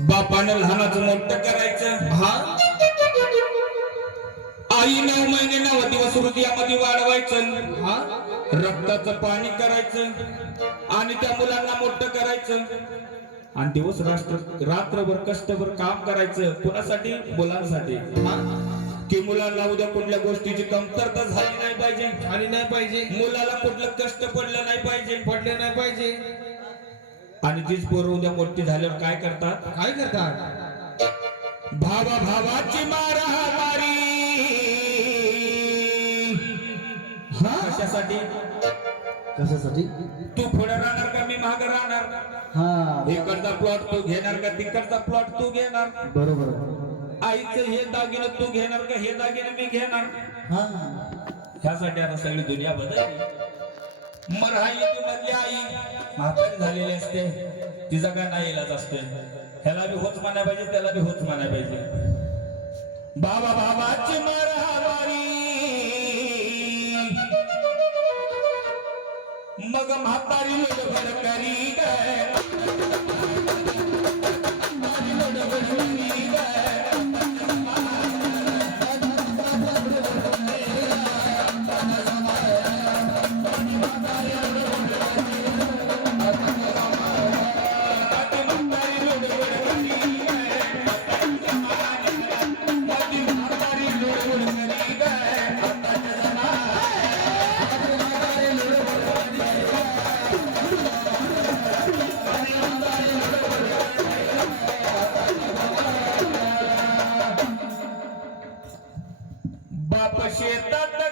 बापानं लहानाचं मोठं करायचं. हा? आई नऊ महिने नऊ दिवस हृदयामध्ये वाढवायचं. हा? रक्ताचं पाणी करायचं. आणि त्या मुलांना मोठं करायचं. आणि दिवस राष्ट्र रात्रभर कष्टभर काम करायचं. कुणासाठी? मुलांसाठी. की मुलांना उद्या कुठल्या गोष्टीची कमतरता झाली नाही पाहिजे. झाली नाही पाहिजे. मुलाला कुठलं कष्ट पडलं नाही पाहिजे. पडले नाही पाहिजे. आणि तीच पोरं उद्या मोठी झाल्यावर काय करतात? काय करतात? भावा भावाची हा? कशासाठी? कशासाठी? तू पुढे राहणार का मी मागे राहणार? हा. इकडचा प्लॉट तू घेणार का तिकडचा प्लॉट तू घेणार? बरोबर. आईचं हे दागिनं तू घेणार का हे दागिनं मी घेणार? हा. ह्यासाठी आता सगळी दुनिया बदलली. मरहाई मधली आई म्हातारी झालेली असते. तिचा काय नाही इलाज असते ह्याला बी होत म्हणाय पाहिजे त्याला बी होत म्हणाय पाहिजे. बाबा बाबाची मरहावारी. मग म्हातारी लोडभर करी. काय बाप शेतात